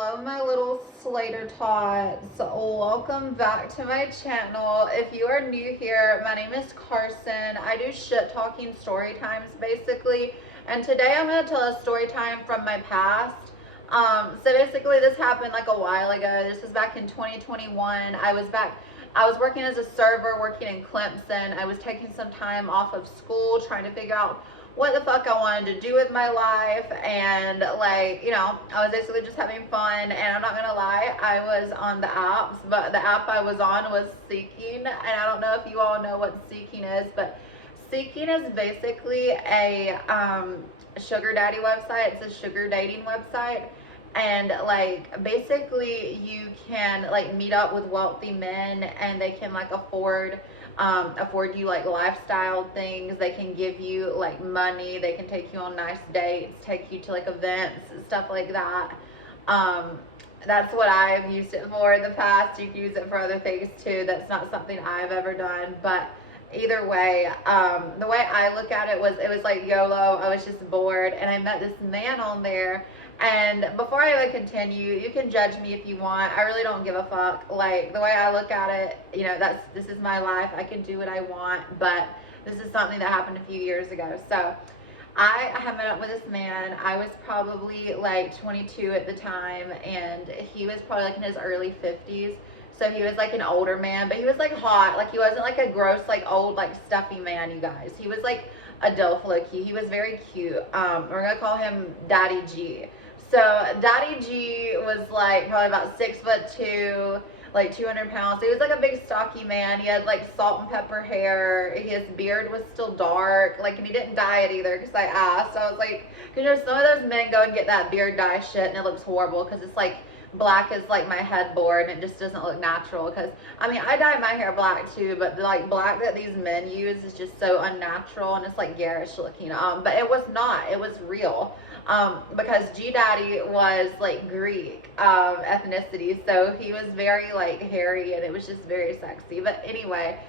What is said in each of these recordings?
Hello, my little Slater tots. Welcome back to my channel. If you are new here, my name is Carson. I do shit talking story times basically, and today I'm going to tell a story time from my past. So basically this happened like a while ago. This was back in 2021. I was working as a server, working in Clemson. I was taking some time off of school, trying to figure out what the fuck I wanted to do with my life, and like, you know, I was basically just having fun. And I'm not gonna lie, I was on the apps, but the app I was on was Seeking, and I don't know if you all know what Seeking is, but Seeking is basically a sugar daddy website. It's a sugar dating website, and like basically you can like meet up with wealthy men, and they can like afford you like lifestyle things. They can give you like money, they can take you on nice dates, take you to like events and stuff like that. That's what I've used it for in the past. You can use it for other things too. That's not something I've ever done, but either way, the way I look at it was like YOLO. I was just bored, and I met this man on there. And before I would continue, you can judge me if you want. I really don't give a fuck. Like, the way I look at it, you know, this is my life. I can do what I want, but this is something that happened a few years ago. So I have met up with this man. I was probably like 22 at the time, and he was probably like in his early 50s. So he was like an older man, but he was like hot. Like, he wasn't like a gross, like old, like stuffy man, you guys. He was like adult looking. He was very cute. We're gonna call him Daddy G. So Daddy G was like probably about 6'2", like 200 pounds. So he was like a big stocky man. He had like salt and pepper hair. His beard was still dark. Like, and he didn't dye it either, because I asked. I was like, because, you know, some of those men go and get that beard dye shit, and it looks horrible because it's like black is like my headboard, and it just doesn't look natural. Because I mean, I dye my hair black too, but the like black that these men use is just so unnatural, and it's like garish looking. But it was not, it was real. Because G Daddy was like Greek ethnicity, so he was very like hairy, and it was just very sexy. But anyway,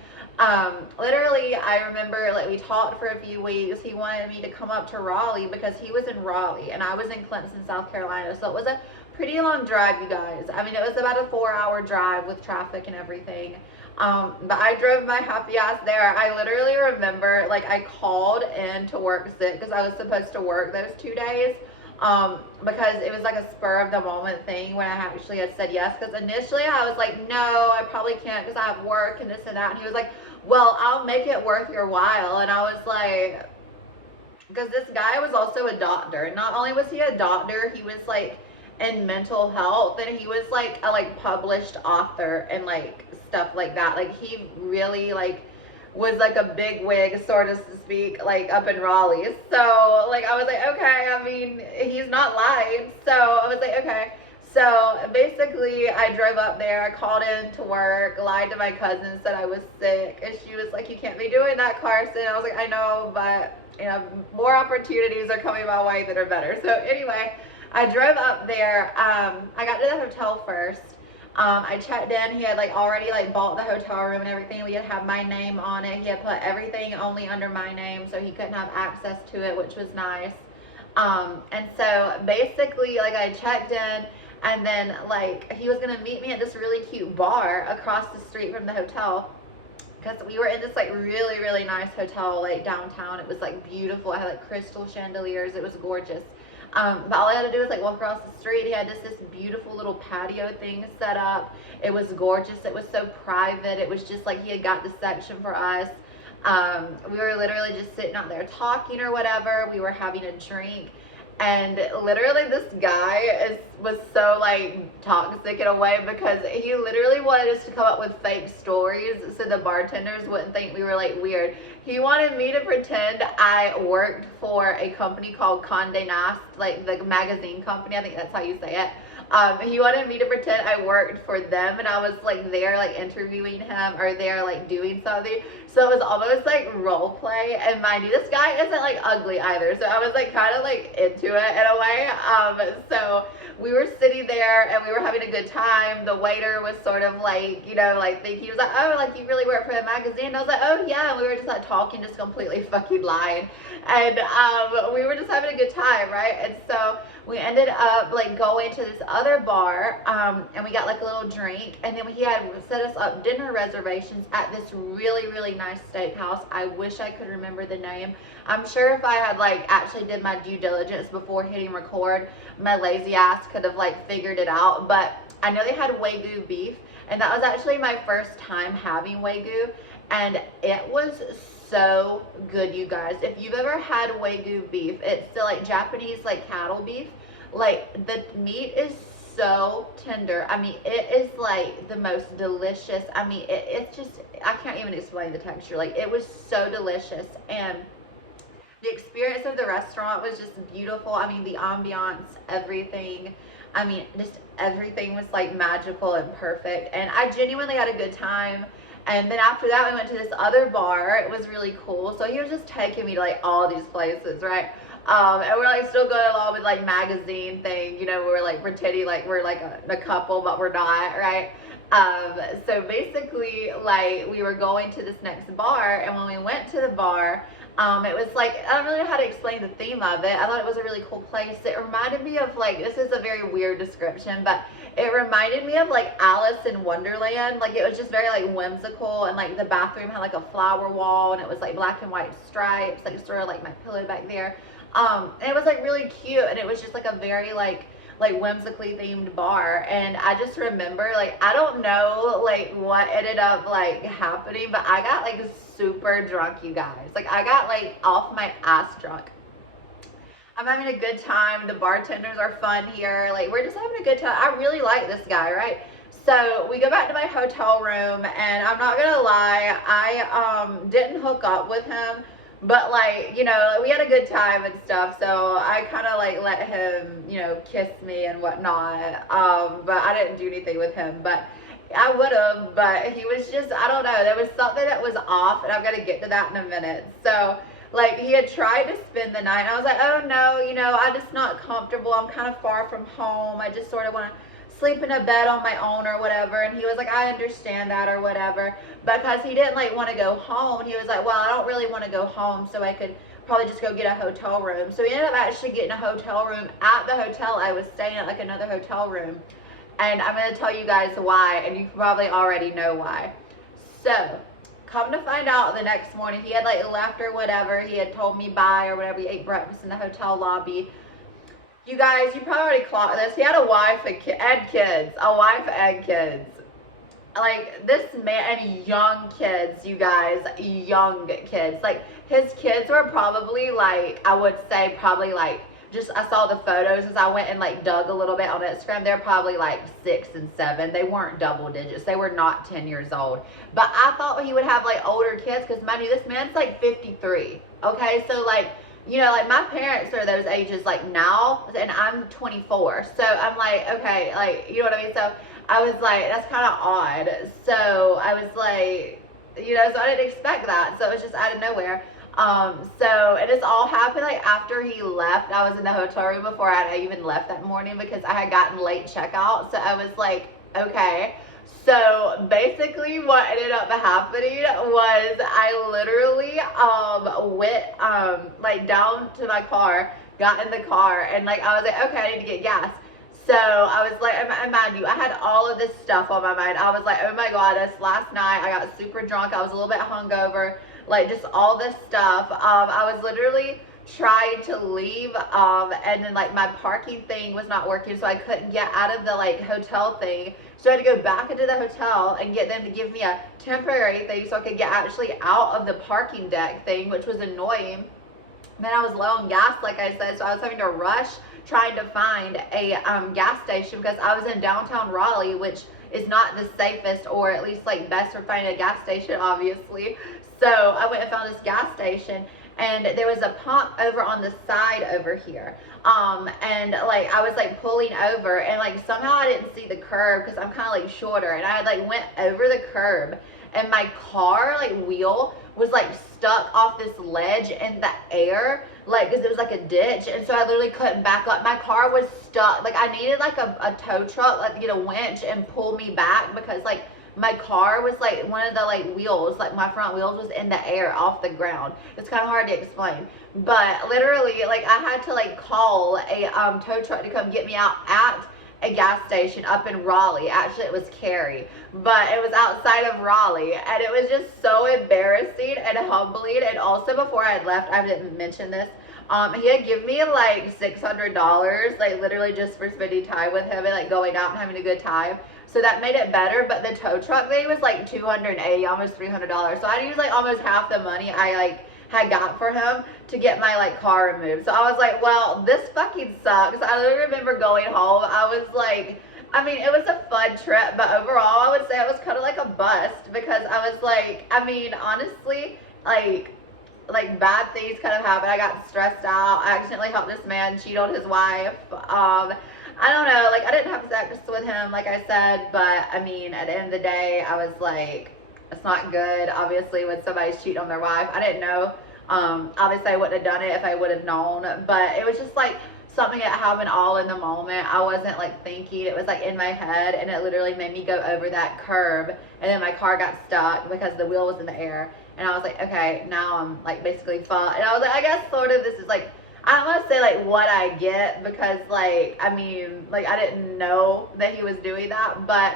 literally I remember like we talked for a few weeks. He wanted me to come up to Raleigh because he was in Raleigh and I was in Clemson, South Carolina. So it was a pretty long drive, you guys. I mean, it was about a 4-hour drive with traffic and everything. But I drove my happy ass there. I literally remember, like, I called in to work sick because I was supposed to work those 2 days. Because it was like a spur of the moment thing when I actually had said yes. Because initially I was like, no, I probably can't because I have work and this and that. And he was like, well, I'll make it worth your while. And I was like, because this guy was also a doctor. Not only was he a doctor, he was like in mental health, and he was like a like published author and like stuff like that. Like, he really like was like a big wig, sort of to speak, like up in Raleigh. So like I was like, okay, I mean, he's not lying. So I was like, okay. So basically I drove up there, I called in to work, lied to my cousin, said I was sick, and she was like, you can't be doing that, Carson. I was like, I know, but you know, more opportunities are coming my way that are better. So anyway, I drove up there. I got to the hotel first. I checked in. He had like already like bought the hotel room and everything. We had have my name on it. He had put everything only under my name, so he couldn't have access to it, which was nice. And so basically, like, I checked in, and then like he was gonna meet me at this really cute bar across the street from the hotel, because we were in this like really, really nice hotel like downtown. It was like beautiful. It had like crystal chandeliers. It was gorgeous. But all I had to do was like walk across the street. He had this beautiful little patio thing set up. It was gorgeous. It was so private. It was just like he had got the section for us. We were literally just sitting out there talking or whatever. We were having a drink, and literally this guy was so like toxic in a way, because he literally wanted us to come up with fake stories so the bartenders wouldn't think we were like weird. He wanted me to pretend I worked for a company called Condé Nast, like the magazine company. I think that's how you say it. He wanted me to pretend I worked for them, and I was like there like interviewing him, or there like doing something. So it was almost like role play. And mind you, this guy isn't like ugly either, so I was like kind of like into it in a way. So we were sitting there and we were having a good time. The waiter was sort of like, you know, like thinking, he was like, oh, like you really work for a magazine? And I was like, oh yeah. And we were just like talking, just completely fucking lying. And we were just having a good time, right? And so we ended up like going to this other bar, and we got like a little drink, and then he had set us up dinner reservations at this really nice steakhouse. I wish I could remember the name. I'm sure if I had like actually did my due diligence before hitting record, my lazy ass could have like figured it out. But I know they had Wagyu beef, and that was actually my first time having Wagyu, and it was so good, you guys. If you've ever had Wagyu beef, it's the like Japanese like cattle beef. Like the meat is so tender. I mean, it is like the most delicious. I mean, it's just, I can't even explain the texture. Like, it was so delicious, and the experience of the restaurant was just beautiful. I mean, the ambiance, everything. I mean, just everything was like magical and perfect, and I genuinely had a good time. And then after that, we went to this other bar. It was really cool. So he was just taking me to like all these places, right? And we're like still going along with like magazine thing, you know, we're like pretending like we're like a couple, but we're not, right? So basically, like, we were going to this next bar, and when we went to the bar, it was like, I don't really know how to explain the theme of it. I thought it was a really cool place. It reminded me of like, this is a very weird description, but it reminded me of like Alice in Wonderland. Like, it was just very like whimsical, and like the bathroom had like a flower wall, and it was like black and white stripes, like sort of like my pillow back there. And it was like really cute, and it was just like a very like whimsically themed bar. And I just remember, like, I don't know like what ended up like happening, but I got like super drunk, you guys. Like, I got like off my ass drunk. I'm having a good time. The bartenders are fun here. Like, we're just having a good time. I really like this guy, right? So we go back to my hotel room, and I'm not gonna lie, I didn't hook up with him, but like, you know, we had a good time and stuff, so I kind of like let him, you know, kiss me and whatnot. But I didn't do anything with him, but I would have. But he was just, I don't know, there was something that was off, and I'm gonna get to that in a minute. So like, he had tried to spend the night, and I was like, oh no, you know, I'm just not comfortable. I'm kind of far from home. I just sort of want to sleep in a bed on my own or whatever. And he was like, I understand that or whatever. Because he didn't like want to go home. He was like, well, I don't really want to go home, so I could probably just go get a hotel room. So we ended up actually getting a hotel room at the hotel I was staying at, like another hotel room. And I'm going to tell you guys why, and you probably already know why. So come to find out, the next morning he had like left or whatever. He had told me bye or whatever. We ate breakfast in the hotel lobby. You guys, you probably already clocked this. He had a wife and kids. A wife and kids. Like, this man, and young kids, you guys, young kids. Like, his kids were probably like, I would say probably like, just, I saw the photos as I went and like dug a little bit on Instagram. They're probably like 6 and 7. They weren't double digits. They were not 10 years old. But I thought he would have like older kids, because mind you, this man's like 53. Okay, so like, you know, like my parents are those ages like now, and I'm 24. So I'm like, okay, like, you know what I mean? So I was like, that's kind of odd. So I was like, you know, so I didn't expect that. So it was just out of nowhere. So it just all happened like after he left. I was in the hotel room before I even left that morning, because I had gotten late checkout. So I was like, okay. So basically what ended up happening was I literally went like down to my car, got in the car, and like I was like, okay, I need to get gas. So I was like, and mind you, I had all of this stuff on my mind. I was like, oh my god, this last night I got super drunk. I was a little bit hungover, like just all this stuff. I was literally trying to leave, and then like my parking thing was not working, so I couldn't get out of the like hotel thing. So I had to go back into the hotel and get them to give me a temporary thing so I could get actually out of the parking deck thing, which was annoying. Then I was low on gas, like I said, so I was having to rush trying to find a gas station, because I was in downtown Raleigh, which is not the safest, or at least like best for finding a gas station, obviously. So I went and found this gas station, and there was a pump over on the side over here. And like I was like pulling over, and like somehow I didn't see the curb, because I'm kind of like shorter, and I like went over the curb, and my car like wheel was like stuck off this ledge in the air, like, because it was like a ditch, and so I literally couldn't back up. My car was stuck. Like, I needed like a tow truck, like, to get a winch and pull me back, because like my car was like, one of the like wheels, like my front wheels was in the air off the ground. It's kind of hard to explain, but literally like I had to like call a tow truck to come get me out at a gas station up in Raleigh. Actually, it was Cary, but it was outside of Raleigh, and it was just so embarrassing and humbling. And also, before I had left, I didn't mention this. He had given me like $600, like literally just for spending time with him and like going out and having a good time. So that made it better. But the tow truck thing was like $280, almost $300. So I used like almost half the money I like had got for him to get my like car removed. So I was like, well, this fucking sucks. I literally remember going home. I was like, I mean, it was a fun trip, but overall I would say it was kind of like a bust, because I was like, I mean, honestly, like bad things kind of happened. I got stressed out. I accidentally helped this man cheat on his wife. I don't know, like I didn't have sex with him, like I said, but I mean, at the end of the day, I was like, it's not good, obviously, when somebody's cheating on their wife. I didn't know. Obviously, I wouldn't have done it if I would have known. But it was just like something that happened all in the moment. I wasn't like thinking. It was like in my head, and it literally made me go over that curb. And then my car got stuck because the wheel was in the air. And I was like, okay, now I'm like basically fucked. And I was like, I guess sort of this is like, I don't want to say like what I get, because like, I mean, like I didn't know that he was doing that, but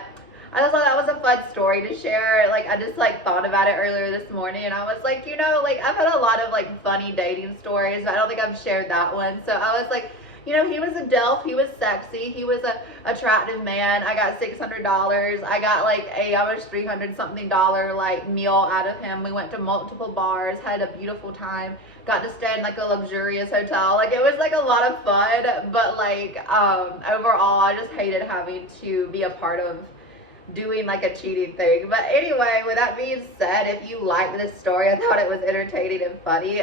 I just thought that was a fun story to share. Like, I just like thought about it earlier this morning, and I was like, you know, like I've had a lot of like funny dating stories, but I don't think I've shared that one. So I was like, you know, he was a DILF, he was sexy, he was a attractive man. I got $600. I got like a almost $300 something like meal out of him. We went to multiple bars, had a beautiful time, got to stay in like a luxurious hotel. Like, it was like a lot of fun, but like overall I just hated having to be a part of doing like a cheating thing. But anyway, with that being said, if you liked this story, I thought it was entertaining and funny,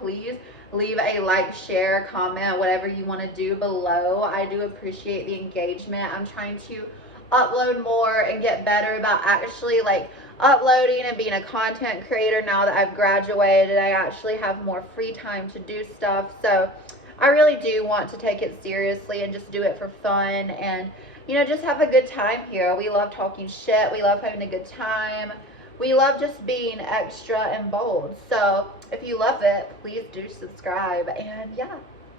please leave a like, share, comment, whatever you want to do below. I do appreciate the engagement. I'm trying to upload more and get better about actually like uploading and being a content creator now that I've graduated. I actually have more free time to do stuff, so I really do want to take it seriously and just do it for fun and, you know, just have a good time here. We love talking shit. We love having a good time. We love just being extra and bold. So if you love it, please do subscribe. And yeah.